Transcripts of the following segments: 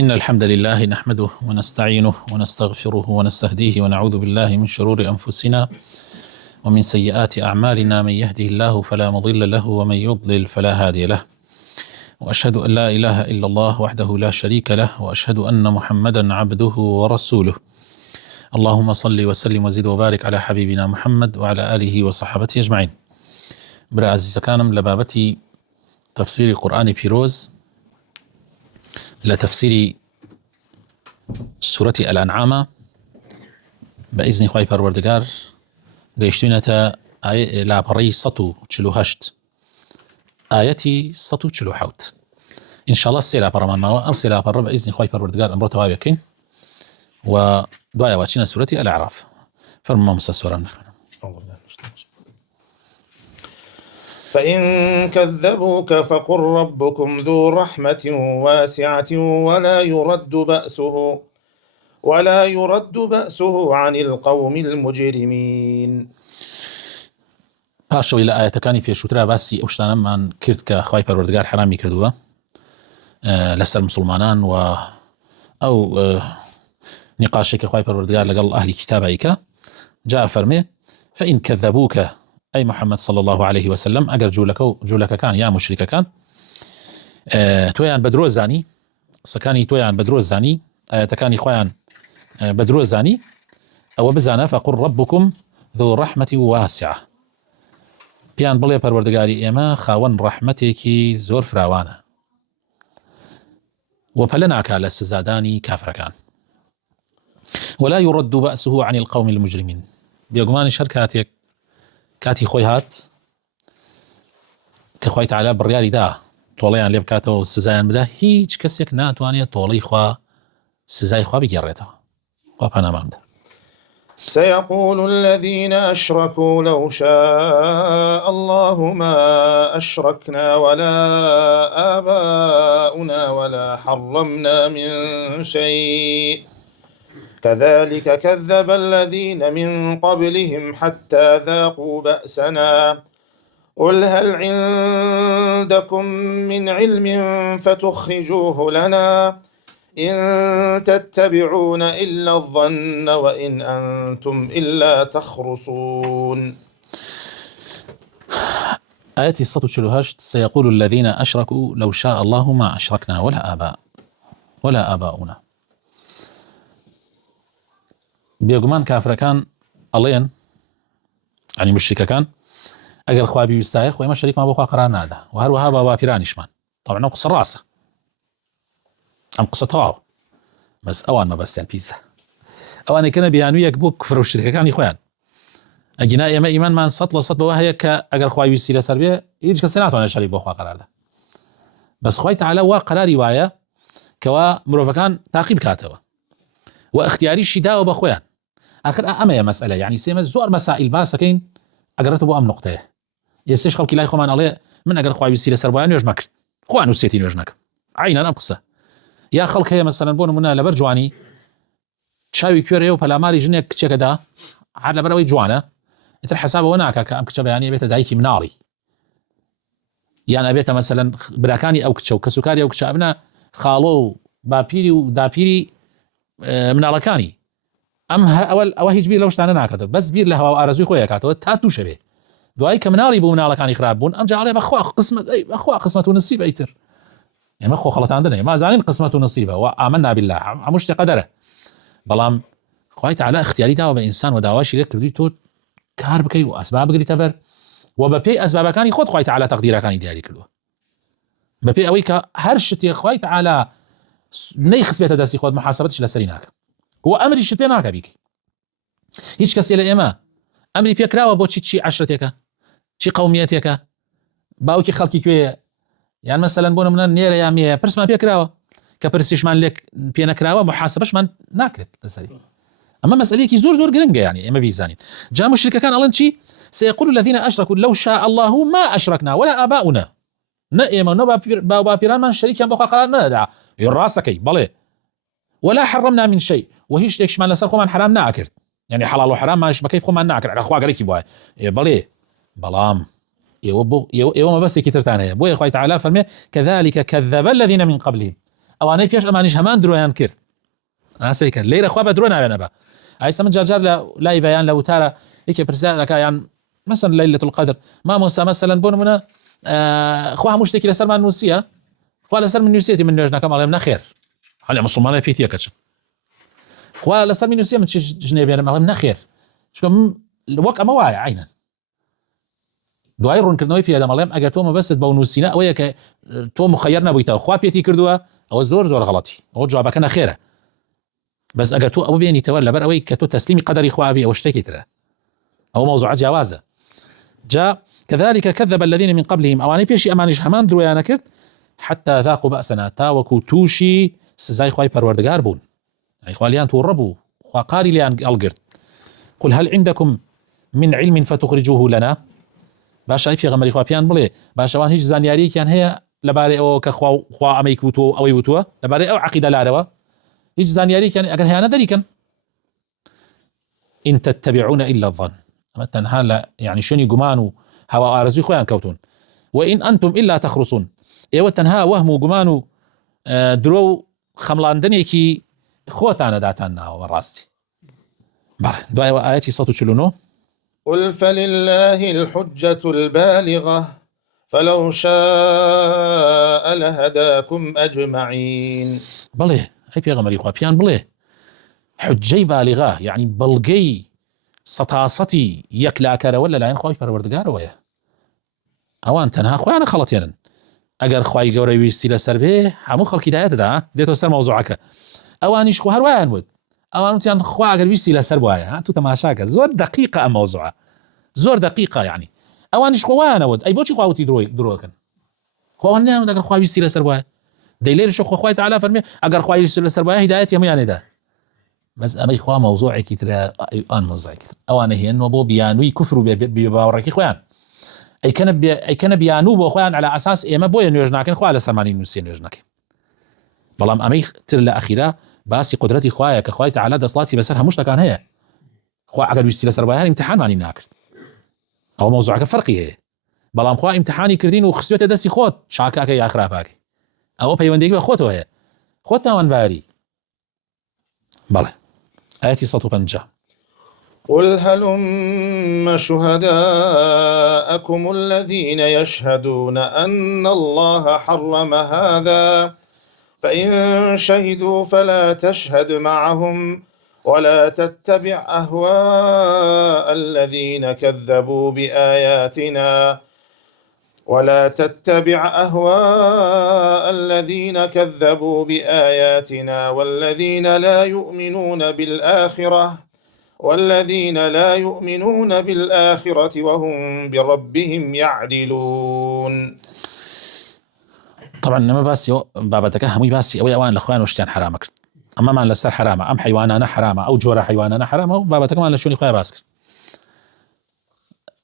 إن الحمد لله نحمده ونستعينه ونستغفره ونستهديه ونعوذ بالله من شرور أنفسنا ومن سيئات أعمالنا. من يهده الله فلا مضل له ومن يضلل فلا هادي له، وأشهد أن لا إله إلا الله وحده لا شريك له، وأشهد أن محمدا عبده ورسوله. اللهم صل وسلم وزد وبارك على حبيبنا محمد وعلى آله وصحبه أجمعين. برا عزيز كانم لبابتي تفسير القرآن بيروز لتفسير سورة الأنعام بإذن خواهي پروردگار گەیشتوینەتە لاپەڕەی 148 ئاەتی 147. ئینشاءڵڵا سێ لاپەڕەمان ماوە. ئەم سێ لاپەڕە بە ئیزنی خواهی پەروەردگار ئەمڕۆ تەواو بکەین و دوایەوە چینە سورەتی الأعراف. فەرموو مامۆستا سوورەم نەخوێنم. فإن كذبوك فقل ربكم ذو رحمة واسعة ولا يرد بأسه عن القوم المجرمين. پاشەوەی لە ئاەتەکانی پێشووترا باسی ئەو شتانەمان کرد کە خواهی پەروەردگار حرامی کردووە لەسەر مسلمانان و ئەو نقاشێک کە خواهی پەروەردگار لەگەڵ ئەهلی کتابە ئەیکا. جا فەرمێ فإن كذبوك أي محمد صلى الله عليه وسلم ئەگەر جوولەکەکان یا مشریکەکان تۆیان بە درۆ زانی، قسەکانی تۆیان بە درۆ زانی، ئاەتەکانی خۆیان بە درۆ زانی، ئەوە بزانە فقل ربكم ذو رحمة واسعة، پیان بڵێ پەروەردگاری ئێمە خاوەن ڕەحمەتێکی زۆر فراوانە و پەلە ناکا لە سزادانی کافرەکان. ولا يرد بأسه عن القوم المجرمين. بێگومانیش هەر کاتێک کاتی خۆی هات کە خۆی تەعالا بڕیاری دا تۆڵەیان لێ بکاتەوە و سزایان بدە، هیچ کەسێک ناتوانێت تۆڵەی خوا سزای خوا بگێڕێتەوە. خوا پەنامان بدە. سيقول الذين أشركوا لو شاء الله ما أشركنا ولا آباؤنا ولا حرمنا من شيء كذلك كذب الذين من قبلهم حتى ذاقوا بأسنا قل هل عندكم من علم فتخرجوه لنا إن تتبعون إلا الظن وإن أنتم إلا تخرصون. آياتي 148 سيقول الذين أشركوا لو شاء الله ما أشركنا ولا آباؤنا. بێگومان کافرەکان ئەڵێن، ینی مشریکەکان، ئەگەر خوا بیویستایە خۆی ئێمە شەریکمان بۆ خوا قەرار نادا و هەروەها بە باپیرانیشمان. طبعا ئەم قسە ڕاستە، ئەم قسە تەواوە، بەس ئەوان مەبەستیان پیسە. ئەوانەی کەنە بیانوویەک بۆ کوفر و شریکەکانی خۆیان. ئەگینا ئێمە ئیمانمان 100% بەوە هەیە کە ئەگەر خوا ویستی لەسەر بێ هیچ کەسێ ناتوانێت شەریک بۆ خوا قەراردا. بەس خوای تەعالا وا قەراری وایە کەوا مرۆڤەکان تاقی بکاتەوە و اختیاریشی داوە بە خۆیان. آخر ئەمەیە مەسئلە، یعنی سێمە زۆر مەسائل باسەکەین ئەگەرێتە بۆ ئەم نقطەیە. ئێستش خەڵکی لای خۆمان ئەڵێ من ئەگەر خوا ویستی لەسەر بۆیان نوێژ مەکرد، خوا نووسێتی نوێژ نەکەم. عینەن ئەم قسە. یا خەڵک هەیە مەسەلەن بۆ نمونە لەبەر جوانی چاوی کوێرەیە و پەلاماری ژنێک کچێکەدا هەر لەبەرەوەی جوانە، ئیتر حەسابەوە ناکا کە ئەم کچە بەیانی بێتە دایکی مناڵی، یان ئەبێتە مەسەلەن براکانی ئەو کچە و کەسوکاری ئەو کچە ئەبنە خاڵۆ و باپیری و داپیری مناڵەکانی. ئەوە هیچ بیر لەو شتانە ناکاتەوە، بەس بیر لە هەوا و ئارەزووی خۆی ئەکاتەوە تا تووشە بێ. دوایی کە مناڵی بۆ مناڵەکانی خراپ بوون ئەمجا ئەڵێ بەخوا قسمەت و نسیب ئەیتر. ئێمە خۆ خەڵەتاندنە، ئێمە زانین قسمەت و نسیبە و ئامەنا بالله، هەموو شتێک قەدەرە. بەڵام خوای تەعالا اختیاری داوە بە ئینسان و داواشی لێ کردووی تۆ کار بکەی و ئەسباب بگریتە بەر و بەپێی ئەسبابەکانی خۆت خوای تەعالا تەقدیرەکانی دیاری کردووە. بەپێی ئەوەی کە هەر شتێک خوای تەعالا نەیخسبێتە دەستی خۆت محاسبەتش لەسەری ناکە و ئەمری شت پێ ناکە بیکەی. هیچ کەسێ لە ئێمە ئەمری پێکراوە بۆ چی عەشرەتێکە، چی قەومیەتێکە، باوکی خەڵکی کوێیە، یان مەسەلەن بۆ نمونە نێرە یا مێیە، پرسمان پێکراوە کە پرسیشمان لێک پێ نەکراوە محاسبەشمان ناکرێت لەسەری. ئەمە مەسئلەیەکی زۆر گرنگە، یعنی ئێمە بیزانین. جا مشریکەکان ئەڵێن چی؟ سيقول الذين أشركوا لو شاء الله ما أشركنا ولا آباؤنا. نە ئێمە نە باوباپیرانمان شەریکیان بۆ خوا قەرار نەدادا. ڕاستەکەی بەڵێ. ولا حرمنا من شيء، و هیچ شتێکشمان لەسەر خۆمان حرام ناکرد، یعنی حەڵاڵ و حراممانش بەکەیف خۆمان ناکرد ئەگەر خوا گەرەکی بووە. بەڵێ، بەڵام ئێوە مەبەستێکی ترتان هەیە. بۆیە خوای تەعالا فەرمێ كذلك كذب الذين من قبلهم، ئەوانەی پێش ئەمانیش هەمان درۆیان کرد ئاسەی کرد لێرە خوا بە درۆ ناوێنە بە ئایسە من جارجار لە لای بەیان لە وتارە یەکێ پرسیارەکە یان مثلا لەیلة القدر مامۆستا مەسەلەن بۆ نمونە خوا هەموو شتێکی لەسەرمان نووسیە خوا لەسەر من نووسێتی من نوێژ نەکەم ئەڵێم نەخێر هەڵێ موسڵمانە پێی تێکەچن خوا لەسەر من نووسیە من چ ژنێ بێنم ئەڵێم نەخێر چونکە وەک ئەمە وایە عینەن دوای ڕوونکردنەوەی پێدەم ئەڵێم ئەگەر تۆ مەبەست بەو نووسینە ئەوەیە کە تۆ مخەیر نەبوویتەوە خوا پێتی کردووە ئەوە زۆر غەڵەتی ئەوە جوابەکە نەخێرە بەس ئەگەر تۆ ئەوە بێنیتەوە لەبەر ئەوەی کە تۆ تەسلیمی قەدەری خوا بی ئەوە شتێکی ترە ئەو مەوزوعە جیاوازە جا كذلك كذب الذين من قبلهم ئەوانەی پێشی ئەمانیش هەمان درۆیانە کرد حتى ذاقوا بأسنا تاوەکو تووشی سزای خوای پەروەردگار بوون يعني خوا لیان تووڕە بوو خوا قاری لیان هەڵگرت قل هل عندكم من علم فتخرجوه لنا باش ئەی پێغەمبەری خوا پیان بڵێ باش ئەوان هیچ زانیاریەکیان هەیە لەبارەی ئەوە کە خوا ئەمەی وتووە ئەوەی وتووە لەبارەی ئەو عەقیدە لارەوە هیچ زانیاریەکیان ئەگەر هەیانە دەریکەن إن تتبعون إلا الظن ئەمە تەنها لە يعني شوێنی گومان و هەوا ئارەزوی خۆیان کەوتون وإن أنتم إلا تخرصون ئێوە تەنها وەهم و گومان و درۆ و خەمڵاندنێکی خۆتانە داتان ناوە ڕاستی بەڵێ دوایەوە ئاەتی 149 قل فلله الحجة البالغة فلو شاء لهداكم أجمعين بڵێ ئەی پێغەمبەری خوا پیان بڵێ حجەی بالغە یعنی بەڵگەی سەتاسەتی یەکلاکەرەوە لەلایەن خوای پەروەردگارەوەیە ئەوان تەنها خۆیانە خەڵەتێنن ئەگەر خوای گەورەی ویستی لەسەر بێ هەموو خەڵکی دایەتدا دێتەوە سەر مەوزوعەکە ئەوانیش خۆ هەروایان وت ئەوان وتیان خوا ئەگەر ویستی لەسەر وایە تو تەماشاکە زۆر دقیقە ئەم مەوزوعە زۆر دقیقە یعنی ئەوانیش خۆیانە وت ئەی بۆچی خوا وتی درۆکن خۆیان نەیانوت ئەگەر خوا ویستی لەسەر وایە دەیلێرش خوای تعالی فەرمێ ئەگەر خوای ویستی لەسەر وایە هیدایەتی هەموویانێدا بەس ئەمەی خوا مەوزوعێکی ترە ئەوان مەوزوعێکی تر ئەوانە هێننەوە بۆ بیانووی کوفر و بێباوەڕێکی خۆیان ئەیکەنە بیانوو بۆ خۆیان على ئەساس ئێمە بۆیە نوێژ ناکەن خوا لە سەرمانی نووسێ نوێژ نەکەین بەڵام ئەمەی تر لە ئەخیرا باسی قدرەتی خوایە کە خوای تعالی دەسڵاتی بەسەر هەموو شتەکان هەیە خوا ئەگەر ویستی لەسەر وایە ئیمتیحانمانی ناکرد ئەوە مەوزوعەکە فەرقی هەیە بەڵام خوا ئیمتیحانی کردین و خستوێتە دەستی خۆت چاکاکە یا خراپاکە ئەوە پەیوەندیەکی بە خۆتەوە هەیە خۆت تاوانباری بەڵێ آياتي 150 قل هلم شهداءكم الذين يشهدون أن الله حرم هذا فإن شهدوا فلا تشهد معهم ولا تتبع أهواء الذين كذبوا بآياتنا والذين لا يؤمنون بالآخرة وهم بربهم يعدلون. طبعا نما باسي بابتك همي باسي أوي أوان لأخوان وشتيان حرامك أما ما لسر حرامة أم حيوانانا حرامة أو جورا حيوانانا حرامة بابتك ما لشوني خويا باسكر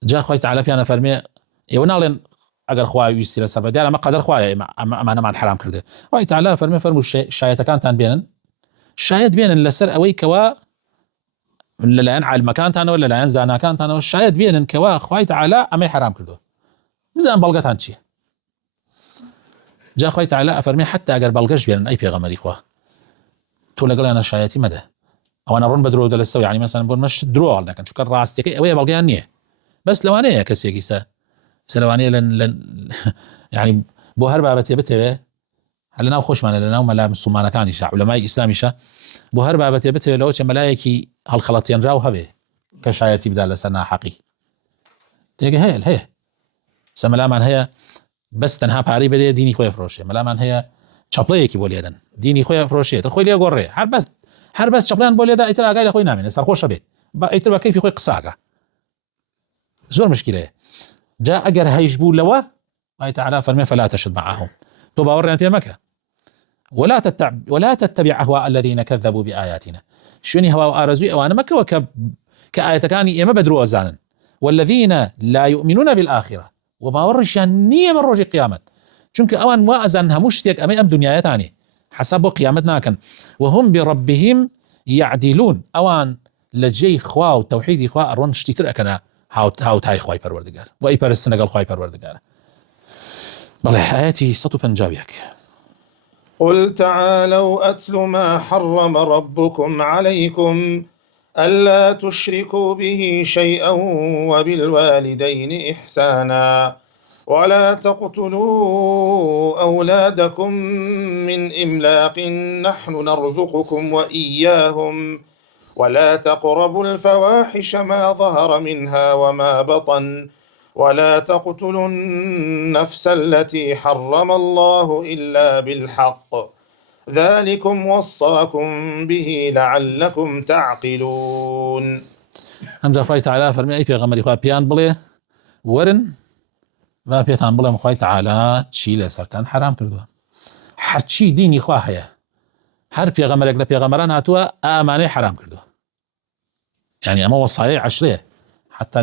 جا خوي تعالى فينا فرمي يونالين اگر خوای ویستی لەسەر بە دیارە ئەمە قەدەر خوایە ئەمانەمان حرام کردێ خوای تعالی فەرموو شایەتەکانتان بێنن شاید بێنن لەسەر ئەوەی کەوا لەلایەن عالمەکانتانەوە لەلایەن زاناکانتانەوە شاید بێنن کەوا خوای تعالی ئەمەی حرام کردووە بزان بەڵگەتان چییە جا خوای تعالی ئەفەرمێ حتا ئەگەر بەڵگەش بێنن ئەی پێغەمبەری خوا تۆ لەگەڵیانە شایەتی مەدە ئەوانە ڕوون بە درۆ دەلەستەوە یعنی مەسەڵەن بۆ مەش درۆ هەڵ نەکەن چونکە ڕاستیەکەی ئەوەیە بەڵگەیان نییە بەس لەوانەیە کەسێکی سەلوانەیە يعني بۆ هەر بابەتێ بتەوێ هەر لەناو خۆشمانە لەناو مەلا موسڵمانەکانیشە عولەمای ئیسلامیشە بۆ هەر بابەتێ بتەوێت لەوە چە مەلایەکی هەڵخەڵەتێنراو هەبێ کە شایەتی بدا لەسەر ناحەقی تێگە هەیە سە مەلامان هەیە بەس تەنها پارەی بەرێ دینی خۆی فرۆشێ مەلامان هەیە چەپڵەیەکی بۆ لێدەن دینی خۆی فرۆشێت خۆی لێ گۆڕێ هەر بەس چەپڵیان بۆ لێدا ئیتر ئاگای لە خۆی نامێنێ سەرخۆشە بێت ئیتر بە کەیفی خۆی قساکە زۆر مشکلەیە جا ئەگەر هەیش بوو لەوە ئای تعالی فەرمێ فلا تشهد معهم تۆ باوەڕیان پێ مەکە ولا تتبع أهواء الذين كذبوا بآياتنا شوێنی هەوا و ئارەزووی ئەوانە مەکەوە کە ئاەتەکانی ئێمە بە درۆ ئەزانن والذين لا يؤمنون بالآخرة و باوەڕیشیان نییە بە ڕۆژی قیامەت چونکە ئەوان وا ئەزان هەموو شتێک ئەمەی ئەم دنیایەتانێ حەساب بۆ قیامەت ناکەن وهم بربهم يعدلون ئەوان لە جێی خوا و تەوحیدی خوا ئەڕۆن شتی تر ئەکەنە هاوتای خوای پەروەردگار و ئەی پەرستن لەگەڵ خوای پەروەردگارە بەڵێ ئاەتی 150 قل تعالوا أتل ما حرم ربكم عليكم ألا تشركوا به شيئا وبالوالدين إحسانا ولا تقتلوا أولادكم من إملاق نحن نرزقكم وإياهم ولا تقربوا الفواحش ما ظهر منها وما بطن ولا تقتلوا النفس التي حرم الله إلا بالحق ذلكم وصاكم به لعلكم تعقلون. همجا خوای تعالی فرمی ای پیغمبری خواه پیان بڵێ ورن و پێتان بڵێم خوای تعالی چی لەسەرتان حرام کردووە. هەرچی دینی خوا هەیە هەر پێغەمبەرێک لە پێغەمبەران هاتووە ئامانەی حرام کردووە. يعني ئەمە وەسایە عەشرەیە حتى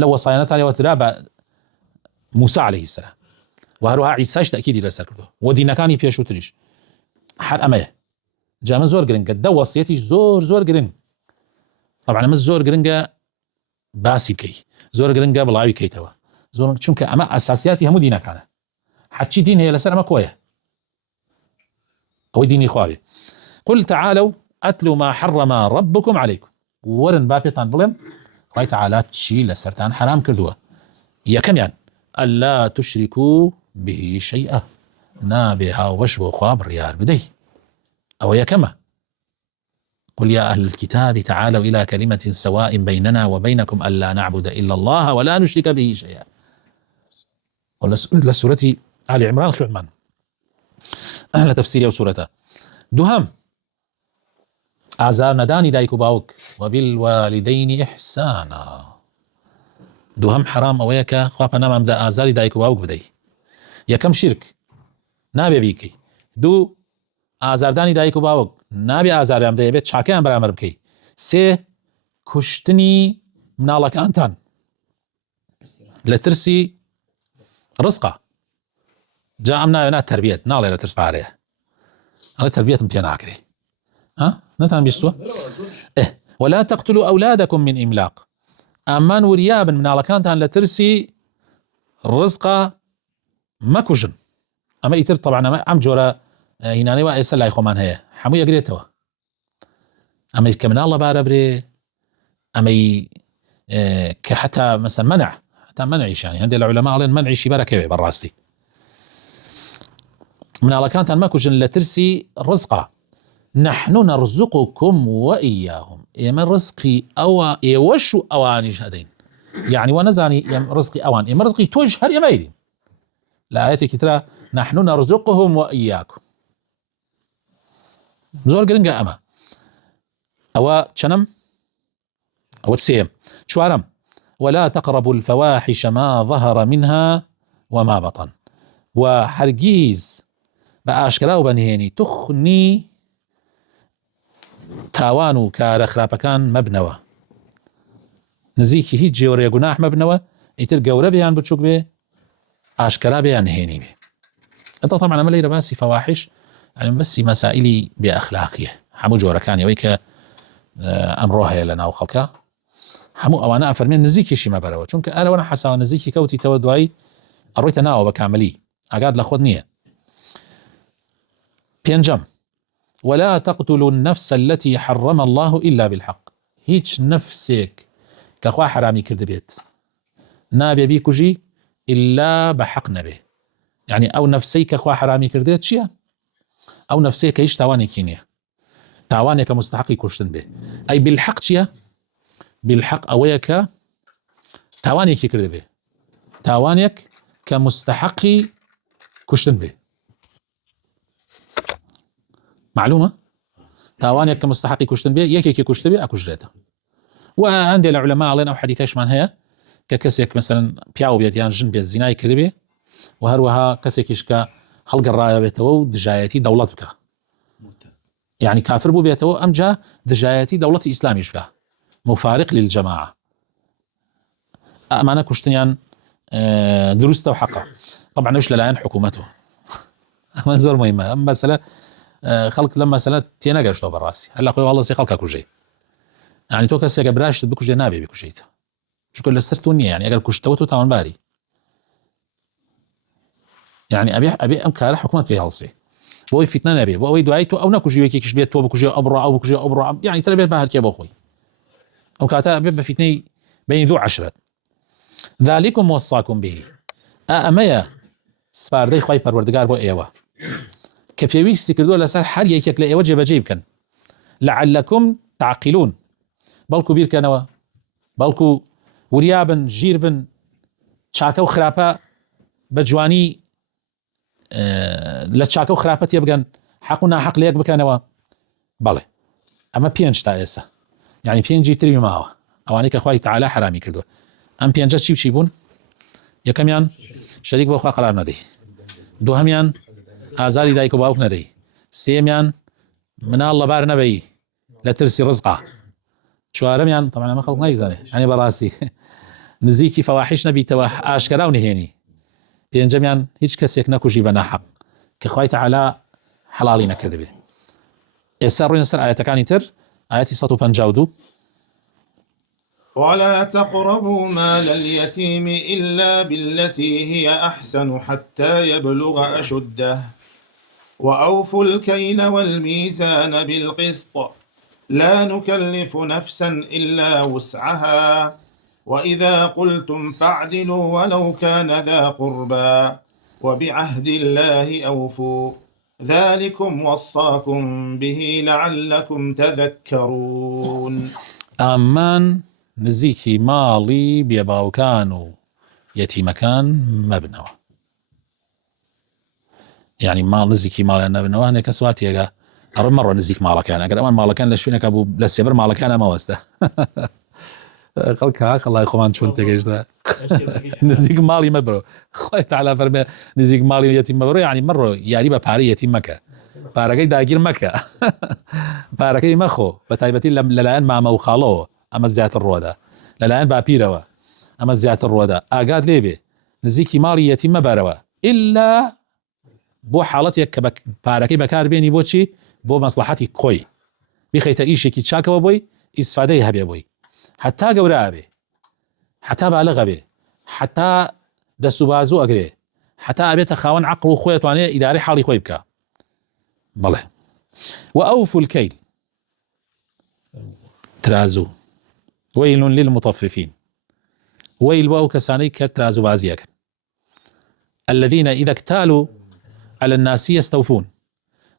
لە وەسایەنەتان ترا بە موسى عليه السلام و هەروەها عیساش تەکیدی لەسەر کردووە و دینەکانی پێشووتریش هەر ئەمەیە. جا ئەمە زۆر گرنگە دە وەسیەتیش زۆر گرنگ. طبعا ئەمە زۆر گرنگە باسی بکەی زۆر گرنگە بڵاوی بکەیتەوە زۆر چونکە ئەمە ئەساسیاتی هەموو دینەکانە. هەرچی دین هەیە لەسەر ئەمە کۆیە ئەوەی دینی خوا بێ. قل تعالوا أتلوا ما حرم ربكم عليكم ورن با پێتان بڵێم خوای تعالی چی لەسەرتان حرام کردووە. یەکەمیان ئەلا تشركوا به شيئا نابێ هاوبەش بۆ خوا بڕیار بدەی ئەوە یەکەمە. قل يا أهل الكتاب تعالوا إلى كلمة سواء بيننا وبينكم ألا نعبد إلا الله ولا نشرك به شيئا. لسورة آل عمران خوێنمان لە تەفسیری ئەو سورەتە. دووهەم ئازار نەدانی دایک و باوک وبالوالدين إحسانا. دووهەم حرام ئەوەیە کە خوا پەنامان بدە ئازاری دایک و باوک بدەی. یەکەم شرک نابێ بیکەی. دوو ئازاردانی دایک و باوک نابێ ئازاریان بدەی بێت چاکەیان بەرامبەر بکەی. سێ کوشتنی مناڵەکانتان لە ترسی ڕزقە. جا ئەم ناوێ تەربیەت ناڵێ لە ترس پارەیە ئەڵێ تەربیەتم پێ ناکرێ نەتان بیستووە. ولا تقتلوا أولادكم من إملاق ئەمان وریابن مناڵەکانتان لە ترسی ڕزقە مەکوژن. ئەمە ئیتر طبعا ئەم جۆرە هینانەی وا ئێستا لای خۆمان هەیە هەموو یەکرێتەوە. ئەمەی کە مناڵ لەبارە برێ ئەمەی کە حتا مەسەن منع حتا منعیشانی هەندێک لە عولەما ئەڵێن منعیشی بەرەکەوێ بەڕاستی. مناڵەکانتان مەکوژن لە ترسی ڕزقە. نحن نرزقكم وإياهم ئێمە ڕزقی ئەوە ئێوەش و ئەوانیش هەدەین. يعني وەنەزانی ڕزقی ئەوان ئێمە ڕزقی تۆش هەر ئێمە هەیدین. لە ئاەتێکی ترە نحن نرزقهم وإياكم. زۆر گرنگە ئەمە. ئەوە چەنەم؟ ئەوە سێم. چوارەم ولا تقربوا الفواحش ما ظهر منها وما بطن و هەرگیز بە ئاشکرا و بەنهێنی توخنی تاوان و کارە خراپەکان مەبنەوە. نزیکی هیچ جێوەڕێ گوناح مەبنەوە ئیتر گەورە بێیان بچووک بێ ئاشکرا بێیان نهێنی بێ. ئەتا طبعا ئەمە لەیرە باسی فەواحش يعني بەسی مەسائلی بێ ئەخلاقیە هەموو جۆرەکانی ئەوەی کە ئەمڕۆ هەیە لە ناو خەڵکە هەموو ئەوانە ئەفەرمێن نزیکیشی مەبەرەوە چونکە ئەرەوەنە حەساوە نزیکی کەوتیتەوە دوایی ئەڕۆیتە ناوە بە کامەلی ئاگات لە خۆت نییە. پێنجەم ولا تقتلوا النفس التي حرم الله إلا بالحق هیچ نفسێک کە خوا حرامی کرد بێت نابێ بیکوژی إلا بحق نەبێ. يعني ئەو نفسەی کە خوا حرامی کردێت چییە؟ ئەو نفسەیە کە هیچ تاوانێکی نییە تاوانێکە مستحقی کوشتن بێ. ئەی بالحق چییە؟ بالحق ئەوەیە کە تاوانێکی کرد بێ تاوانێک کە مستحقی کوشتن بێ. معلومة؟ تاوانێک کە مستحقی کوشتن بێ یەکێکی کوشت بێ ئەکوژرێتە. و هەندێک لە عولەما ئەڵێن ئەو حەدیثەشمان هەیە کە کەسێک مثلا پیاو بێت یان ژن بێت زینای کرد بێ و هەروەها کەسێکیش کە هەڵگەڕایە بێتەوە و دژایەتی دەوڵەت بکە يعني کافر بوو بێتەوە ئەمجا دژایەتی دەوڵەتی ئیسلامیش بکە مفارق للجماعة. ئەمانە کوشتنیان دروستە و حەقە. طبعا نوش لەلایەن حکوومەتەوە ئەمە زۆر مهمە. ئەم مەسەلە خەڵک لەم مەسەلە تێنەگەشتەوە بەڕاستی هەر لە خۆی هەڵەسی خەڵکە کوژەی. يعني تۆ کەسێکە براشت بکوژێ نابێ بکوژیتە چونکە لەسەر تۆ نییە. يعني ئەگەر کوشتەوە تۆ تاوانباری يعني ئەبێ ئەم کارە حکوومەت پێی هەڵسێ. بۆی فیتنە نەبێ بۆ ئەوەی دوای تۆ ئەو نەکوژی یەکێکیش بێت تۆ بکوژێ ئەبڕا ئەو بکوژێ ئەبڕا یعنی ترە بێت بە هەرکێ بۆ خۆی ئەو کاتە بێت بە فیتنەی بین دوو عەشرەت ذلكم وصاكم به ئەمەیە سپاردەی خوای پەروەردگار بۆ ئێوە کە پێویستی کردووە لەسەر هەر یەکێک لە ئێوە جێبەجێ بکەن لعلكم تعقلون بەڵکو بیرکەنەوە بەڵکو وریابن ژیر بن چاکە و خراپە بە جوانی لە چاکە و خراپە تێبگەن حەق و ناحەق لێک بکەنەوە بەڵێ ئەمە پێنج تا ئێستا یعنی پێنجی تری ماوە ئەوانەی کە خوای تەعالی حرامی کردووە ئەم پێنجە چی بوون یەکەمیان شەریک بۆ خوا قەرار نەدەی دووهەمیان ئازاری دایک و باوک نەدەی سێمیان مناڵ لەبار نەبەی لە ترسی ڕزقا چوارەمیان طبعا ئەمە خەڵک نایزانێ یعنی بەڕاستی نزیکی فەواحیش نەبیتەوە ئاشکرا و نهێنی پێنجەمیان هیچ کەسێک نەکوژی بە ناحەق کە خوای تەعالی حەڵاڵی نەکردبێ ئێستا ڕووینە سەر ئاەتەکانی تر ئاەتی 152 ولا تقربوا مال اليتيم إلا بالتي هي أحسن حتى يبلغ أشده وأوفوا الكيل والميزان بالقسط لا نكلف نفسا إلا وسعها وإذا قلتم فاعدلوا ولو كان ذا قربى وبعهد الله أوفوا ذلكم وصاكم به لعلكم تذكرون ئامان نزیکی ماڵی بێباوکان و یەتیمەکان مەبنەوە یعنی ماڵ نزیکی ماڵیان نەبنەوە هەنێک کەس وا تێگا ئەڕە مەڕۆ نزیک ماڵەکان ئەگەر ئەوان ماڵەکان لە شوێنێکە بوو لە سێبەر ماڵەکان ئەمەوەستە خەڵک خەڵای خۆمان چۆن تێگەیشتە نزیک ماڵی مەبرۆ خوای تەعالی فەرمێ نزیک ماڵی یەتیم مەبرۆ یعنی مەڕۆ یاری بە پارەی یەتیم مەکە پارەکەی داگیر مەکە پارەکەی مەخۆ بە تایبەتی لەلایەن مامە و خاڵەوە ئەمە زیاتر ڕۆدا لەلایەن باپیرەوە ئەمە زیاتر ڕۆدا ئاگات لێبێ نزیکی ماڵی یەتیم مەبەرەوە ئللا بۆ حاڵەتێک کە پارەکەی بەکاربێنی بۆچی بۆ مەسلحەتی خۆی بیخەیتە ئیشێکی چاکەوە بۆی ئیسفادەی هەبێ بۆی حتا گەورە بێ حتا بالغ بێ حتا دەست و بازوو ئەگرێ حتا ئەبێتە خاوەن عەقڵ و خۆی توانێت ئیدارەی حاڵی خۆی بکە بەڵێ وأوفوا الكيل ترازو ويل للمطففين ويل بۆ ئەو کەسانەی کە ترازو بازیەکەن الذين إذا اكتالوا على الناس يستوفون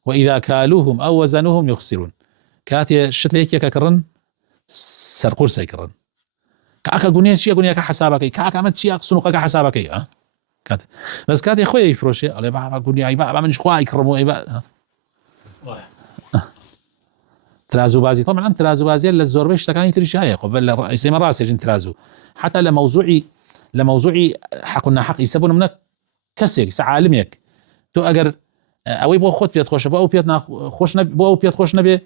وإذا كالوهم أو وزنوهم يخسرون كاتي شت ليك يكرن سرقرسي كرن كاكا غونيه شي غونيه كحسابك كاكا ما تشي سنوقك حسابك كات بس كاتي خويا يفروشي الله بابا غونيه اي بابا من شخوا يكرموا اي بابا ترازو بازي طبعا انت ترازو بازي للزور باش تكاني تريشايه قبل رئيس ما راسي جن ترازو حتى لموضوعي حقنا حق يسبون منك كسيك عالميك تو اگر اوي بو خود بيت خوش بو بيت خوش نبي بو بيت خوش نبي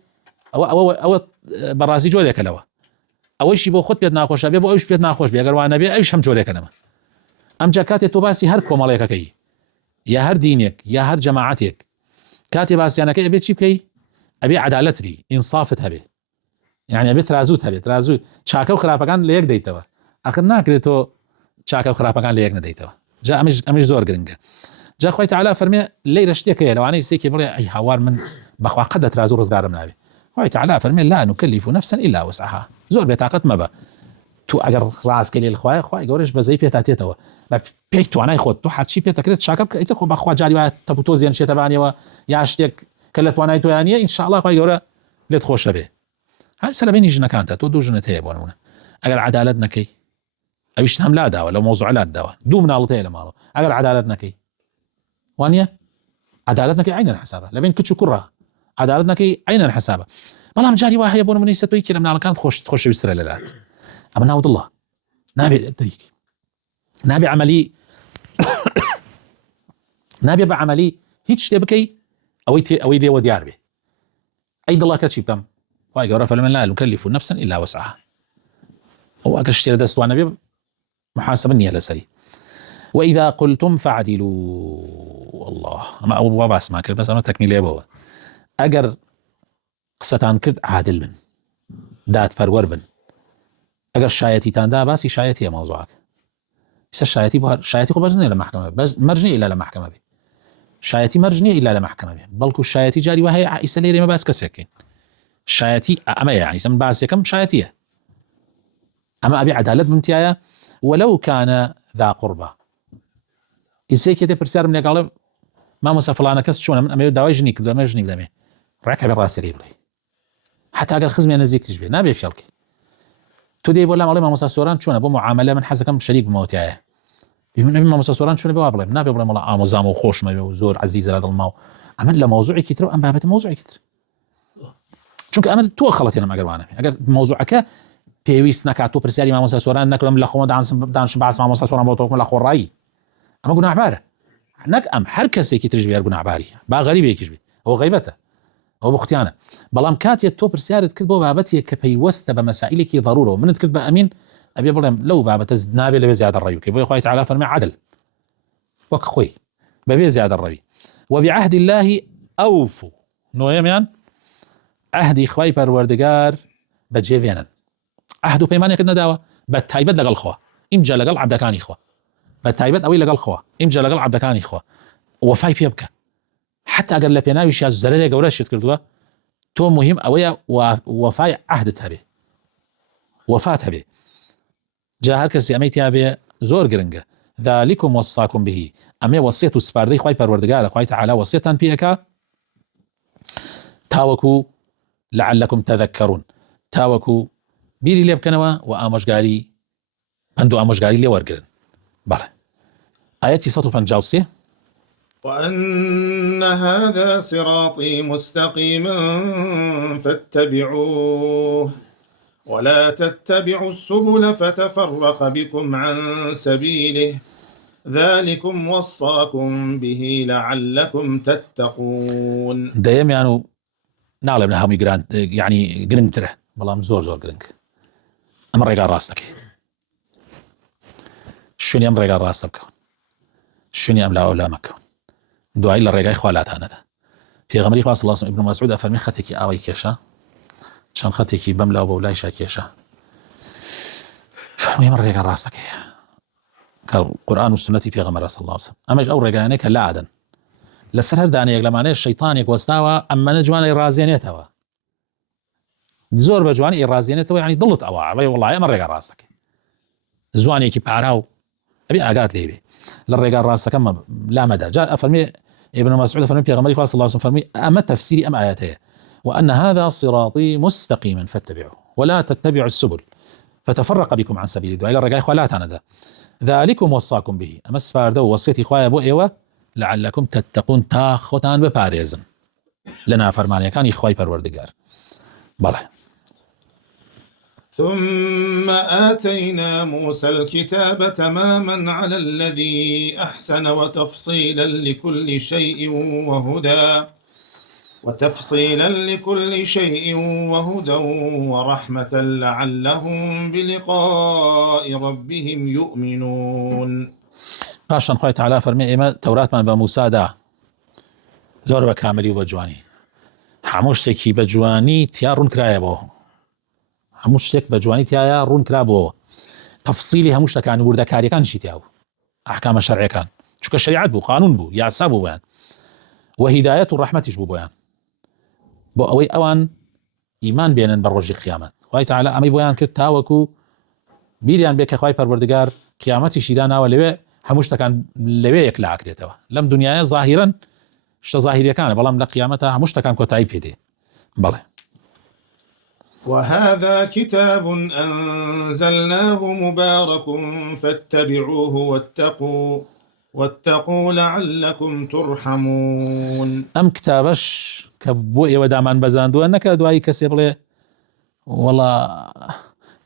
او براسي جوليك لوا اوي شي بو خود بيت ناخوش بي بو اوش بيت ناخوش بي اگر وانا بي ايش هم جوليك لما ام جاكاتي تو باسي هر كوماليك كي يا هر دينك يا هر جماعتك كاتي باسي انا كي ابي شي كي ابي عدالت بي انصافت هبي يعني ابي ترازوت هبي ترازو چاكا و خراپەکان ليك ديتوا اخر ناكري تو چاكا و خراپەکان ليك نديتوا جا امش زور گرنگه جا خوای تعالی فەرمێ لێرە شتێکەیە لەوانەی سێکی بڵێ ئەی هاوار من بەخوا قەت دەترازوو ڕزگارم ناوێ خوای تعالی فەرمێ لا نكلف نفسا الا وسعها زۆر بێتاقەت مەبە تو ئەگەر ڕاستکە لێ خوای گەورەش بەزەی پێتاتێتەوە بە پێی توانای خۆت تو هەرچی پێتەکرێت چاکە بکە ئیتر خۆ بەخوا جاری وایە تەپ و تۆزیان شێتە بانیەوە یا شتێک کە لە توانای تۆیانە ئینشاءڵڵا خوای گەورە لێت خۆشە بێ هەر لەبینی ژنەکانتە تۆ دوو ژنت هەیە بۆ نمونە ئەگەر عەدالەت نەکەی ئەویش هەم لاداوە لە مۆزوع لاداوە دوو مناڵت هەیە لە ماڵەوە ئەگەر عەدالەت نەکەی وانە عدالت نەکەی عینەن حسابە لەبین کچ و کوڕە عدالت نەکەی عینەن حسابە بەڵام جاری وا هەیە بۆ نمونەی سەتۆی کە لە مناڵەکانت خۆشەویسترە لەلات ئەمە ناودڵە نابێت دەریتی نابێ عەمەلی نابێ بە عەمەلی هیچ شتێ بکەی ئەوەی لێوە دیار بێ ئەی دڵەکە چی بکەم خوای گەورە فەرمێ لا نكلف نفسا الا وسعها ئەو ئەگەر شتێ لە دەستوانە بێ محاسبە نییە لەسەری وإذا قلتم فعدلوا والله أما أبو باس ما كرد بس أنا تكميل أبوه أجر قصتان كرد عادل بن دات فرور بن أجر شايتي تاندا باسي شايتي موضوعك إذا شايتي خو برزني إلى محكمة بس مرجني إلى محكمة بي شایەتی مەرج نییە ئیلا لە محکەمە بێ، بەڵکو شایەتی جاری وهەیە عیسە لێرە ئێمە باس کەسێکین شایەتی ئەمەیە، یعنی سم باسێکم شایەتیە، ئەمە ئەبێ عەدالەت بمتیایە وەلەو کانە ذا قوربە. ئیسەیەکی دێ پرسیارم لێگەڵێ مامۆستا فڵانە کەس چۆنە، من ئەمەوێت داوای ژنی کردو، ئەمە ژنی بدەمێ، ڕێکە بێ ڕاستەکەی بڵێ، حتا ئەگەر خزمێ نزیکتیش بێ نابێ فێڵکی. تۆ دێی بۆ لام ئەڵێ مامۆستا سۆران چۆنە بۆ معاملە من حەزەکەم شەریک بمەوەتایە، ببین مامۆستا سۆران چۆنە بێ وا بڵێم، نابێ بڵێم وەڵا ئامۆزام و خۆشمەوێ و زۆر عەزیزە لە دڵما و ئەمە لە مەوزوعێکی تر و ئەم بابەتە مەوزوعێکی تر، چونکە ئەمە تۆ خەڵەتێنم ئەگەر وانە ئەگەر مەوزوعەکە پێویست نکات تۆ پرسیاری مامۆستا سۆران نەکەم لە خۆمە دانشم باس مامۆستا سۆران بۆ تۆکم لە خۆڕایی، ئەمە گوناحبارە، نەک ئەم هەر کەسێکی ترش بێ گوناحباری، با غەریبێکیش بێ ئەوە غەیبەتە، ئەوە بوختیانە. بەڵام کاتێک تۆ پرسیارت کرد بۆ بابەتێک کە پەیوەستە بە مەسائلێکی ضرورەوە منت کرد بە ئەمین، ئەبێ بڵێم لەو بابەتە نابێ لەوێ زیادە ڕەوی بکەی، بۆیە خوای تەعالی فەرمێ عەدل وەک خۆی بەبێ زیادە ڕەوی. وبعهد الله ئەوفوا، نۆیەمیان عهدی خوای پەروەردگار بەجێبێنن، عهد و پەیمانێکت نەداوە بە تایبەت لەگەڵ خوا، ئیمجا لەگەڵ عەبدەکانی خوا، بە تایبەت ئەوەی لەگەڵ خوا، ئیمجا لەگەڵ عەبدەکانی خوا وەفای پێ بکە، حتا ئەگەر لە پێناویشیا زەرەرێ گەورەشت کردووە تۆ مهم ئەوەیە وەفای عهدت هەبێ، وەفات هەبێ. جا هەر کەسی ئەمەی تیا بێ زۆر گرنگە. ذلكم وصاكم به، ئەمێ وەسیەت و سپاردەی خوای پەروەردگارە، خوای تەعالی وەسیەتان پێ ئەکا تاوەکو لعلكم تذكرون، تاوەکو بیری لێ بکەنەوە و ئامۆژگاری پند و ئامۆژگاری لێ وەرگرن. بەڵێ ئاەتی 153 وأن هذا صراطي مستقيما فاتبعوه ولا تتبعوا السبل فتفرق بكم عن سبيله ذلكم وصاكم به لعلكم تتقون. دەیەمیان ناڵێم لە هەمووی گران یعنی گرنگترە، بەڵام زۆر زۆر گرنگ ئەمە ڕێگا ڕاستەکەی، شوێنی ئەم ڕێگا ڕاستە بکەون، شوێنی ئەم لاوەلا مەکەون، دوایی لە ڕێگای خوالاتانەدا. پێغەمبەری خوا صلی الله علیه و سلم ئیبن مەسعود ئەفەرمێ خەتێکی ئاوای کێشە، چەند خەتێکی بەم لاو بە ولایشا کێشە، فەرمووی ئەمە ڕێگا ڕاستەکەیە کە قورئان و سنەتی پێغەمبەر صلی الله علیه و سلم. ئەمەش ئەو ڕێگایانەیە کە لادەن لەسەر هەر دانەیەک لەمانەیە شەیطانێک وەستاوە ئەمانە جوانە ڕازێنێتەوە، زۆر بە جوانی ئێڕازێنێتەوە، یعنی دڵت ئەوە ئەڵێ وەڵڵای ئەمە ڕێگا ڕاستەکەی، زوانێکی پارا و ئەبێ ئاگات لێ بێ لە ڕێگا ڕاستەکە لامەدا. جار ئەفەرمێ ئیبن مەسعود ئەفەرمێ پێغەمبەری خوا صلی الله علیه و سلم فەرمووی ئەمە تەفسیری ئەم ئاەتەیە، وأن هذا صراطي مستقيما فاتبعوه ولا تتبعوا السبل فتفرق بكم عن سبيله، دوای لە ڕێگای خوالاتانەدا. ذلكم وصاكم به، ئەمە سپاردە و وەسیەتی خوایە بۆ ئێوە لعلكم تتقون، تا خۆتان بپارێزن لە نافەرمانیەکانی خوای پەروەردگار. بەڵێ ثم آتينا موسى الكتاب تماما على الذي أحسن وتفصيلا لكل شيء وهدى ورحمة لعلهم بلقاء ربهم يؤمنون. پاشان خوای تەعالی فەرمێ ئێمە تەوراتمان بە موسا دا زۆر بە کاملی و بە جوانی، هەموو شتێکی بە جوانی تیا ڕوون کرایەوە، هەموو شتێک بە جوانی تایە ڕوون کرابەوە، تەفسیلی هەموو شتەکان و وردەکاریەکانشی تیا بوو، ئەحکامە شەرعیەکان، چونکە شریعەت بوو، قانون بوو، یاسا بوو بۆیان، و هیدایەت و ڕەحمەتیش بوو بۆیان، بۆ ئەوەی ئەوان ئیمان بێنن بە ڕۆژی قیامەت. خوای تەعالی ئەمەی بۆیان کرد تاوەکو بیریان بێ کە خوای پەروەردگار قیامەتیشی داناوە لەوێ هەموو شتەکان لەوێ یەکلا ئەکرێتەوە، لەم دنیایە ظاهیرەن شتە ظاهیریەکانە، بەڵام لە قیامەتە هەموو شتەکان کۆتایی پێدێ. بەڵێ وهذا كتاب أنزلناه مبارك فاتبعوه واتقوا لعلكم ترحمون. ئەم کتابەش کە بۆ ئێوە دامان بەزاندووە نەکە دوایی کەسێ بڵێ وەڵا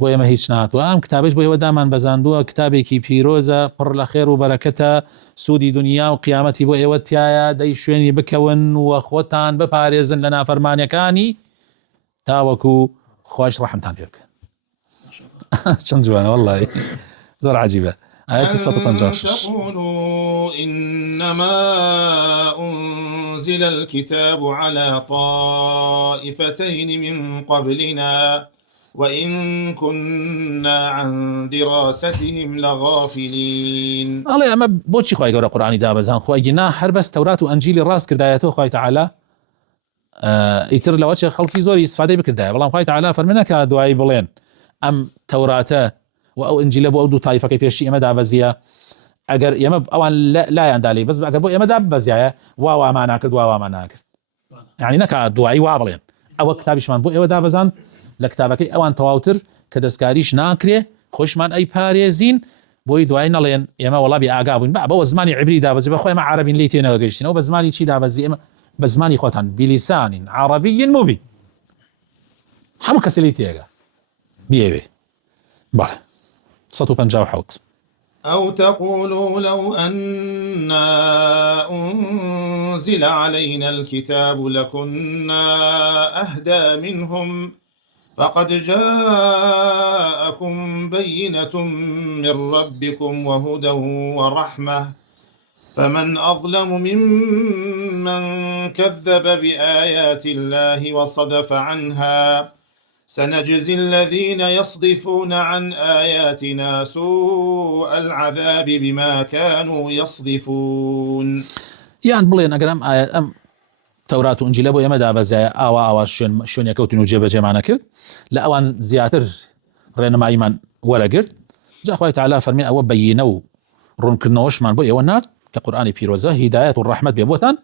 بۆ ئێمە هیچ نهاتووە، ئەم کتابش بۆ ئێوە دامان بەزاندووە، کتابێکی پیرۆزە پڕ لە خێر و بەرەکەتە، سوودی دنیا و قیامەتی بۆ ئێوە تایە، دەی شوێنی بکەون و خۆتان بپارێزن لە نافەرمانیەکانی تاوەکو خۆش ڕەحمتان پێ بکە. چەند جوانە وەڵڵی زۆر عەجیبە. آية 156 تقولوا إنما أنزل الكتاب على طائفتين من قبلنا وإن كنا عن دراستهم لغافلين. الله أما بوشي خواهي قورا قرآني دابزان خواهي جنا حربس توراة وأنجيل الراس كردايته خواهي تعالى يتر لواتش خلقي زوري استفاده بكردايا بلام خواهي تعالى فرمنك دعاي بلين أم توراة وأو إنجيل بو دو طائفة كي بيشي إما دابزيا أجر يما أوان لا يندالي بس أجر بو يما دابزيا واوا ما ناكرد واوا ما ناكرد يعني نكا دعاي وابلين أو كتابش من بو إيوا دابزان لكتابك أوان تواوتر كدسكاريش ناكري خوشمان أي باريزين بوي دعاي نلين يما والله بأعقابين بو زماني عبري دابزي بخوي ما عربي ليتينا وقيشتين أو بزماني شي دابزي إما بزماني خوتان بلسان عربي مبين همو كسليتيغا بيبي بله 157 أو تقولوا لو أنا أنزل علينا الكتاب لكنا أهدى منهم فقد جاءكم بينة من ربكم وهدى ورحمة فمن أظلم ممن كذب بآيات الله وصدف عنها سنجزي الذين يصدفون عن آياتنا سوء العذاب بما كانوا يصدفون. يعني بلين أقرام آيات أم توراة وإنجيل بو يمدا بزايا آوا شون يكوتنو جيبا جمعنا كرد لأوان زياتر رينما إيمان ولا قرد جاء أخوة تعالى فرمي أو بينو رون كرنوش من بو يوان نار كقرآن بيروزة هداية والرحمة بيبوتان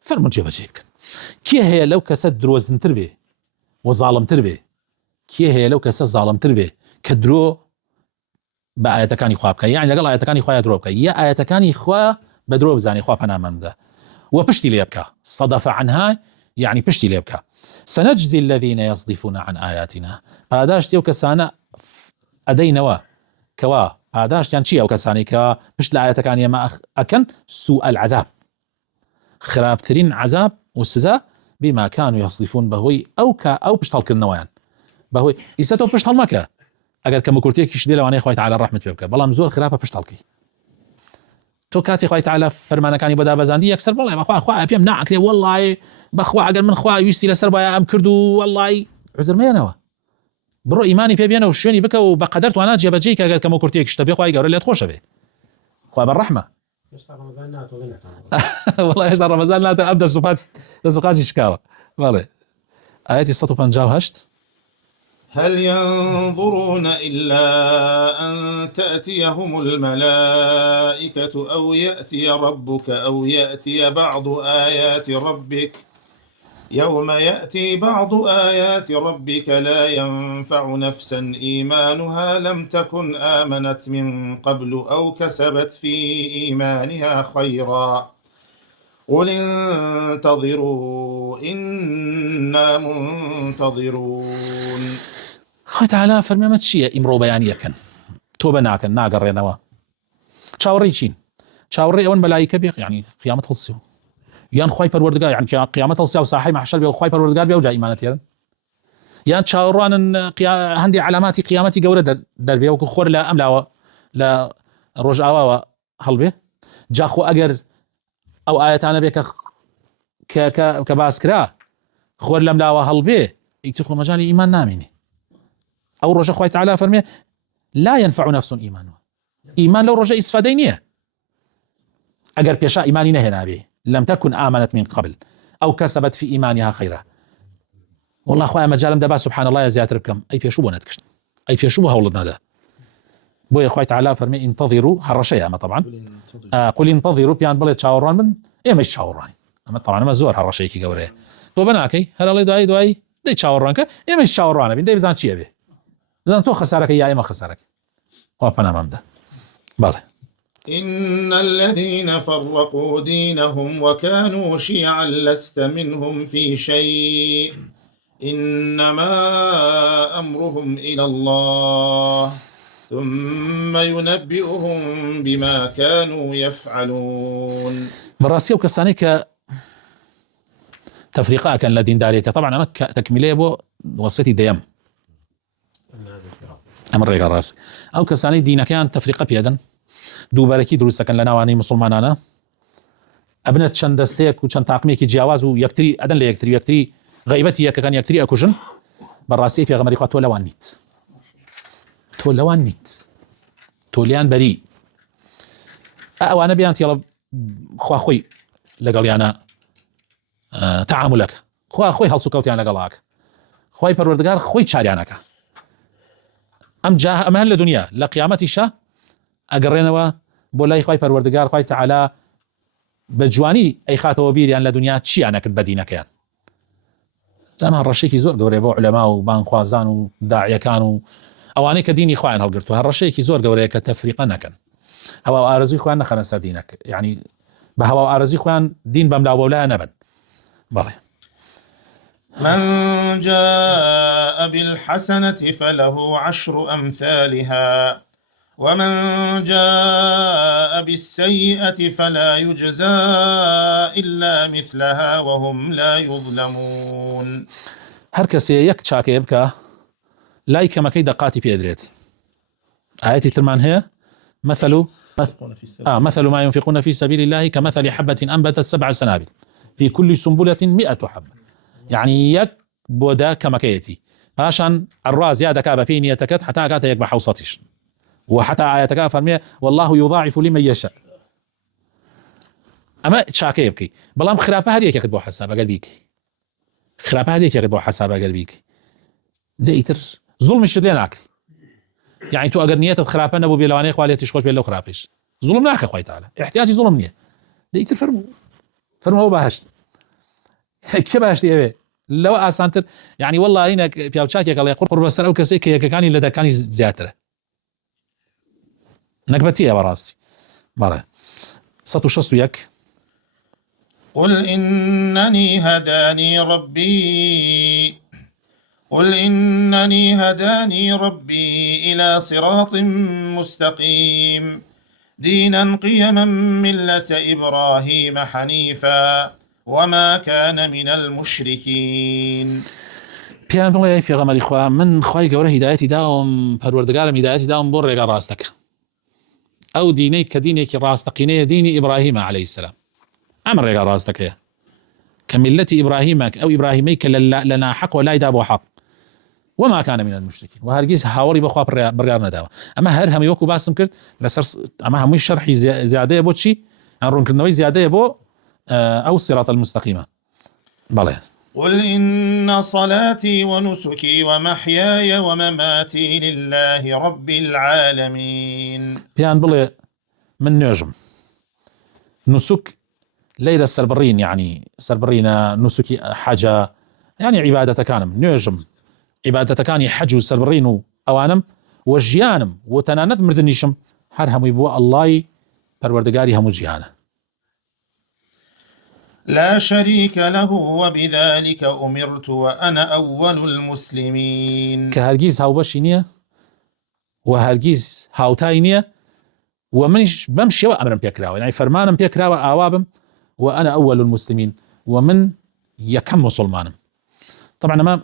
فرمون جيبا جيبك كي هي لو كسد دروزن تربي وظالم تربي كي هي لو كسد ظالم تربي كدرو بآياتكاني خوابك يعني لقل آياتكاني خواه دروبك يا آياتكاني خواه بدروب زاني خواه بنا من ده وبشتي ليبكى صدف عنها يعني بشتي ليبكى سنجزي الذين يصدفون عن آياتنا هذاش تيو كسانا أدينوا كوا هذاش يعني شيء أو كساني كوا بشت لآياتكاني ما أكن سوء العذاب خرابترين عذاب والسزاء بما كانوا يصدفون بهوي أو بشتال كالنوان بهوي إساتو بشتال مكا أجر كمكورتيك يشبه لو أنا خوي تعالى الرحمة بيبكى بلام زور خرابة بشتالكي تو كاتي خوي تعالى فرمانا كاني بدا بزاندي يكسر والله ما خوا بيم ناكري والله بخوا اقل من خوا ويستي لسر بايا ام كردو والله عذر ما ينوا برو ايماني بي انا وشوني بك وبقدرت وانا جاب جيك اقل كما كرتيك اشتبي خوا يقول لي تخوش به خوا بالرحمه والله ايش رمضان لا ابدا الزقات شكاوى والله اياتي 158 هل ينظرون إلا أن تأتيهم الملائكة أو يأتي ربك أو يأتي بعض آيات ربك يوم يأتي بعض آيات ربك لا ينفع نفسا إيمانها لم تكن آمنت من قبل أو كسبت في إيمانها خيرا قل انتظروا إنا منتظرون. خوي تعالى فرمي ما تشي امرو بيانيه كان توبه ناكن ناقرينوا تشاوريشين تشاوري اون ملائكه بي يعني قيامه خلصيو يان خوي پروردگار يعني قيامه خلصيو صاحي محشر بي خوي پروردگار بي وجا ايمانتي يان تشاوران هندي علامات قيامتي قوله دربي وكو خور لا املا لا رجعوا هلبي جاخو اجر او ايتانا بك كباسكرا خور لم لا هلبي يتخو مجال ايمان ناميني أو رجاء خوي تعالى فرمي لا ينفع نفس إيمانها إيمان لو رجاء إسفادينية أجر بيشاء إيماني نهنا به لم تكن آمنت من قبل أو كسبت في إيمانها خيرا والله خويا مجالم دابا سبحان الله يا زيات ربكم أي بيشو بناتكش أي بيشو هولدنا ده بويا خوي تعالى فرمي انتظروا هالرشيء أما طبعا قل انتظروا بيان بلي تشاوران من إيه مش تشاوران أما طبعا ما زور هالرشيء كي قوريه تو بناكي هلا الله دعي دي تشاورانك إيه مش تشاوران بين دي بزان شيء به إذا تو خسارك يا إما خسارك وابنا ممدا بله إن الذين فرقوا دينهم وكانوا شيعا لست منهم في شيء إنما أمرهم إلى الله ثم ينبئهم بما كانوا يفعلون. براسيو كسانيك تفريقا كان الذين داريته طبعا أنا تكمليه بو وصيتي ديم أمر راس أو كساني دينا كان تفريقة بيدا دووبارەکی دروستەکەن لە ناوانەی مسلمانانە ئەبنێت چەند دەستەیەک و چەند تاقمێکی جیاواز و یەکتری ئەدەن لە یەکتری غیبەتی یەکەکان یەکتری ئەکوژن بەڕاستی پێغەمبەری خوا تۆ لەوان نیت، تۆ لەوان نیت، تۆ لیان بەری. ئەوانە بیان تێڵە خوا خۆی لەگەڵیانە تەعامولەکە، خوا خۆی هەڵسو کەوتیان لەگەڵاکە، خوای پەروەردگار خۆی چاریانەکە. ئەم جا ئەمە لە دنیا، لە قیامەتیشە ئەگەڕێنەوە بۆ لای خوای پەروەردگار، خوای تەعالا بە جوانی ئەیخاتەوە بیریان لە دنیا چیان نەکرد بە دینەکەیان. ئەمە ڕەشێکی زۆر گەورەیە بۆ عولەما و بانخوازان و داعیەکان و ئەوانەی کە دینی خوایان هەڵگرتووە، هەر ڕەشەیەکی زۆر گەورەیە کە تەفریقە نەکەن، هەوا و ئارەزوی خۆیان نەخەنە سەر دینەکە، یعنی بە هەوا و ئارەزوی خۆیان دین بەم لاوەولایە نەبن. بەڵێ من جاء بالحسنة فله 10 أمثالها ومن جاء بالسيئة فلا يجزى إلا مثلها وهم لا يظلمون. هەر کەسێ یەک چاکەیە بکە لای کەمەکەی دەقاتی پێدرێت. ئاەتی ترمان هەیە مثل ما ينفقون في سبيل الله كمثل حبة أنبتت 7 سنابل في كل سنبلة 100 حبة. يعني يك بودا كمكيتي پاشان الراز يا دكا بپی نیەتەکەت حتا کاتە یەک بە حوسەتیش، وحتى ئاەتەکە فەرمێ والله يضاعف لمن يشاء. ئەمە چاکەیە بکەی، بەڵام خراپە هەر یەکێکت بۆ حساب ئەگەر بیکەی، خراپە هەر یەکێکت بۆ حساب ئەگەر بیکەی، دەیتر زوڵمیشت لێ ناکری. يعني تۆ ئەگەر نیەتت خراپە نەبوو بێ لەوانەیە خوا لێتیش خۆش بێت لەو خراپەیش، زوڵم ناکە خوای تەعالا، احتیاجی زوڵم نییە. دەیتر فەرمووە بەهەشت. کێ باشتی ئەوێ لەوە ئاسانتر، يعني والله هینە پیاوچاکێک ئەڵێ قورب بەسەر ئەو کەسێک کە یەکەکانی لە دەکانی زیاترە، نەکبەتیە بەڕاستی. بەڵێ 161 قل إنني هداني ربي إلى صراط مستقيم دينا قيما ملة إبراهيم حنيفا وما كان من المشركين. پیان بڵێ پێغەمبەری خوا من خوای گەورە هیدایەتی داوم، پەروەردگارم هیدایەتی داوم بۆ ڕێگە ڕاستەکە. ئەو دینەی کە دینێکی ڕاستەقینەیە دینی ئیبراهیم عەلەیهی سەلام. ئەم ڕێگە ڕاستەکەیە کە میلەتی ئیبراهیمە، ئەو ئیبراهیمەی کە لە ناحەق و لایدا بۆ حەق. وما كان من المشركين، وهرگیز هاوڵی بەخوا بڕیار نەداوە. ئەمە هەر هەمووی وەکو باسم کرد لەسەر ئەمە هەمووی شەرحی زیادەیە بۆ چی؟ ڕوونکردنەوەی زیادەیە بۆ أو الصراط المستقيم. بله. قل إن صلاتي ونسكي ومحياي ومماتي لله رب العالمين. بيان بله من نجم نسك ليلة السربرين، يعني سربرين نسكي حاجة يعني عبادة كانم نجم عبادة كاني حج سربرين أوانم وجيانم وتنانت مردنيشم هر همي بو الله پروردگاري همو جيانه لا شريك له وبذلك أمرت وأنا أول المسلمين. كهرجيز هاو بشينية وهرجيز هاو تاينية ومنش بمشي وأمرم بيكراوي، يعني فرمانم بيكراوي أوابم وأنا أول المسلمين ومن يكم مسلمانم. طبعا ما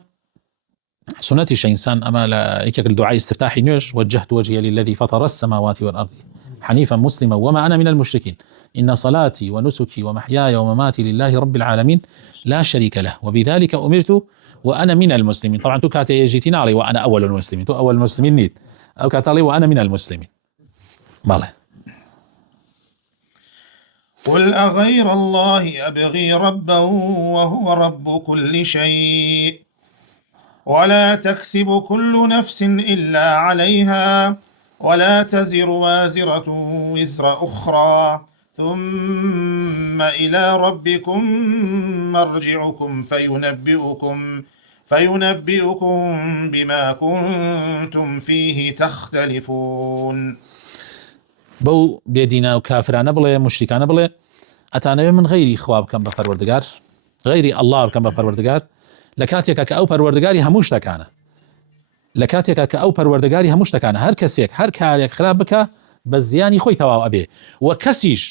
سنتي شيء إنسان أما لا الدعاء استفتاحي نيش وجهت وجهي للذي فطر السماوات والأرض حنيفا مسلما وما أنا من المشركين إن صلاتي ونسكي ومحياي ومماتي لله رب العالمين لا شريك له وبذلك أمرت وأنا من المسلمين. طبعا تو كاتي يجيتنا علي وأنا أول المسلمين، تو أول المسلمين نيت أو كاتالي وأنا من المسلمين. بالله. قل أغير الله أبغي ربا وهو رب كل شيء ولا تكسب كل نفس إلا عليها ولا تزر وازرة وزر أخرى ثم إلى ربكم مرجعكم فينبئكم بما كنتم فيه تختلفون. بو بيدينا وكافران بڵێ مشركان بڵێ ئەتانەوێ من غيري خوا بکەم بە پەروەردگار، غيري الله بکەم بە پەروەردگار لە کاتێکە کە ئەو پەروەردگاری هەموو شتەکانە، لە کاتێکە کە ئەو پەروەردگاری هەموو شتەکانە، هەر کەسێک هەر کارێک خراپ بکە بە زیانی خۆی تەواو ئەبێ و کەسیش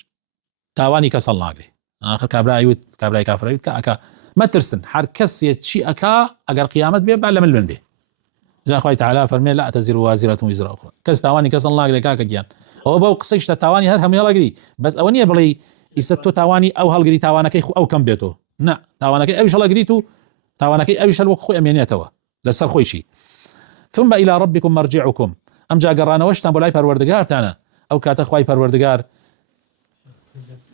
تاوانی کەس هەڵناگرێ. آخر کابرایوت کابرای کافرەویت کە ئەکا مەترسن هەر کەسێک چی ئەکا ئەگەر قیامەت بێ با لە من بێ. جا خوای تەعالا فەرمێ لا تزر وازرة وزر أخرى، کەس تاوانی کەس هەڵناگرێ کاکە گیان. ئەوە بەو قسەی شتە تاوانی هەر هەمووی هەڵەگری، بەس ئەوە نییە بڵێ ئیسە تۆ تاوانی ئەو هەڵگری تاوانەکەی ئەو کەم بێتەوە، نا تاوانەکەی ئەویش هەڵەگریت و تاوانەکەی ئەویش هەر وەک خۆی ئەمێنێتەوە لسر خويشي. ثم إلى ربكم مرجعكم أم جا قرانا وشتان بولاي پروردگار تانا أو كاتا خواي پروردگار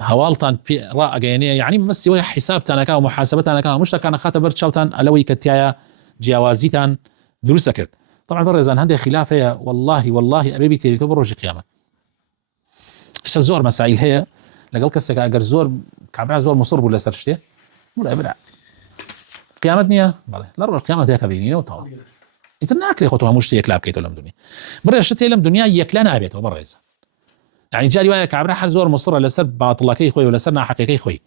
هوالتان رأى يعني مسي ويا حساب تانا كا ومحاسبة تانا كا مشتا كان خاطر برد شوتان ألوي كتيايا جياوازيتان دروس كرت. طبعا برزان هندي خلافة والله أبيبي تيريتو بروج قيامة. زور مسائل هي لقل كسك أجر زور كعبرا زور مصر ولا سرشته ولا بلا قيامة نية بله لا روح قيامة هيك بينينا وطاو يتناكل خطوها مشتي يكلاب كيتو لم دنيا برا شتي لم دنيا يكلنا أبيته برا يعني جاري ويا كعبرا حر زور مصر ولا سر باطل الله كي خوي ولا سرنا حقيقي خوي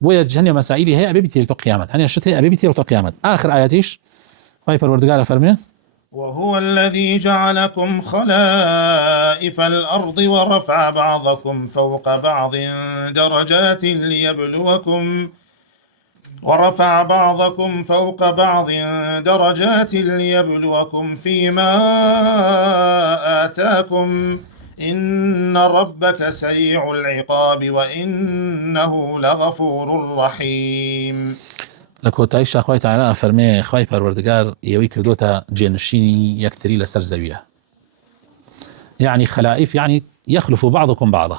ويا جهنم مسائلي هي أبيبي تيريتو قيامة هني شتي أبيبي تيريتو قيامة. آخر آياتيش فايبر وردقالة فرميه وهو الذي جعلكم خلائف الأرض ورفع بعضكم فوق بعض درجات ليبلوكم فيما آتاكم إن ربك سريع العقاب وإنه لغفور رحيم. لكو تعيش أخوي تعالى فرمي أخوي پروردگار يوي كردوتا جينشيني يكتري لسر زوية يعني خلائف يعني يخلف بعضكم بعضا.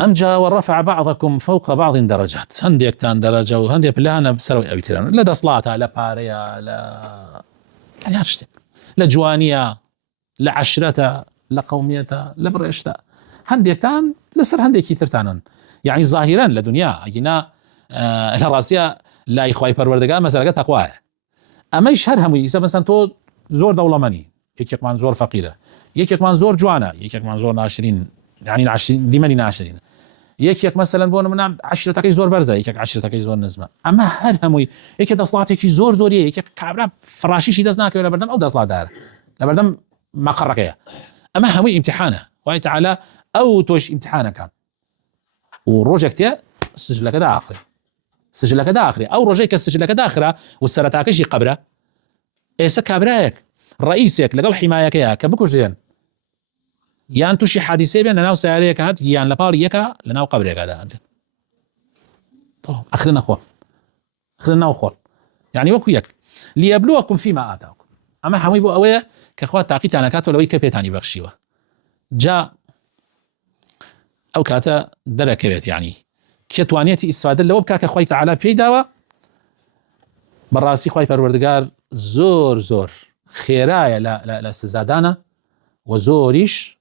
أمجا ورفع بعضكم فوق بعض درجات هنديك تان درجة وهنديك بالله أنا بسروي أبي تران لا دصلاتا لا باريا لا يعني هاشتك لا جوانية لا عشرتا لا قوميتا لا برشتا هنديك تان لسر هنديك يترتانن يعني ظاهرا لدنيا أجينا الراسية لا إخوائي پروردگار مثلا تقواه أما يشهر همو إذا مثلا تو زور دولة مني يكيك من زور فقيرة يكيك من زور جوانا يكيك من زور ناشرين يعني ناشرين دي مني ناشرين يكيك مثلا بون من 10 تاكي زور برزة يكيك 10 تاكي زور نزمة أما هر همو يكيك دصلات يكي زور زورية يكيك كعبرا فراشيشي دزناك ولا بردم أو دصلات دار لبردم ما قرقية. أما همو امتحانه وهي تعالى أو توش امتحانك وروجكتيا سجلك دا آخر سجلك داخري أو رجيك السجلك داخرة والسرتاكشي قبره إيسا كابراك رئيسك لقل حمايك يا كبكو جدين يان توشي حادثة بين لناو سياريك هاد يان لبالي يكا لناو قبريك هذا طب أخرنا أخوال يعني وكو يك ليبلوكم فيما آتاكم. أما حمي بو أوية كأخوات تاقيت أنا كاتو لوي كبيتاني بخشيوه جاء أو كاتا درك بيت يعني كتوانيتي استفادة لو بكاك خوي تعالى بيداوا براسي خوي پروردگار زور خيرايا لا سزادانا وزوريش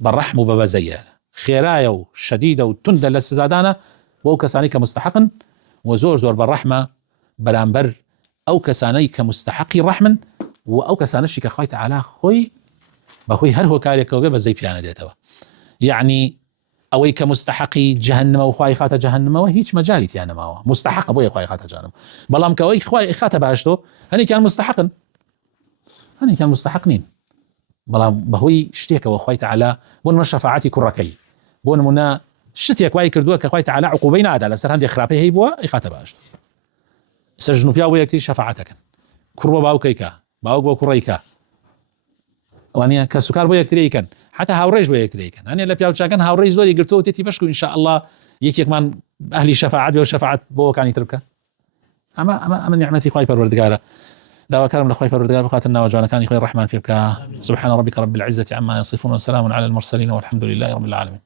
بالرحم وببزيا خيرايا وشديدة وتندى للسزادانا وأو كساني كمستحقا وزور بالرحمة برانبر أو كساني كمستحقي رحمن وأو كسانشي كخوي تعالى خوي بخوي هر هو كاريك وبزي بيانا ديتوا يعني أوي كمستحقي جهنم وخواي خاطة جهنم وهيج مجالي تيانا ماوا مستحق أبوي خواي خاطة جهنم بلام كوي خواي خاطة باشتو هني كان مستحقنين بلام بهوي شتيك وخواي تعالى بون من شفاعتي كركي بون منا شتيك واي كردوه كخواي تعالى عقوبين عادة لسر هندي خرابي هي بوا خاطة باشتو سجنو بيا ويكتي شفاعتك كربو باو كيكا باو بو كريكا وانيا كسكار بو يكتريكن حتى هاوريج بو يكتريكن اني لا بياو تشاكن هاوريج زوري قلتو تيتي بشكو ان شاء الله يكيك من اهلي شفاعه بيو شفاعه بو كان يتركه اما نعمتي خوي پروردگار دعوة كرم لخوي پروردگار بخاطرنا وجوانا كان خوي الرحمن فيك سبحان ربك رب العزة عما يصفون وسلام على المرسلين والحمد لله رب العالمين.